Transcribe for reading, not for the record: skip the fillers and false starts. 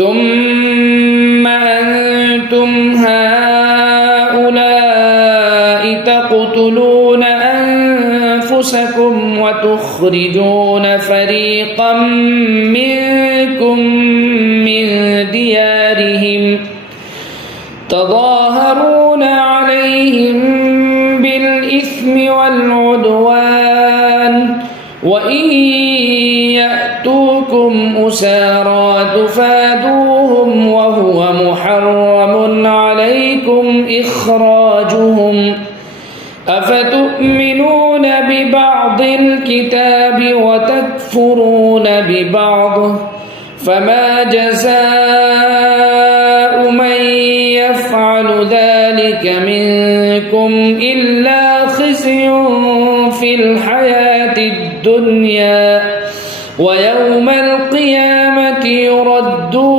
ثم أنتم هؤلاء تقتلون أنفسكم وتخرجون فريقا منكم من ديارهم تظاهرون عليهم بالإثم والعدوان وإن يأتوكم أسارى تفادوهم وهو محرم عليكم إخراجهم أفتؤمنون ببعض الكتاب وتكفرون ببعض فما جزاء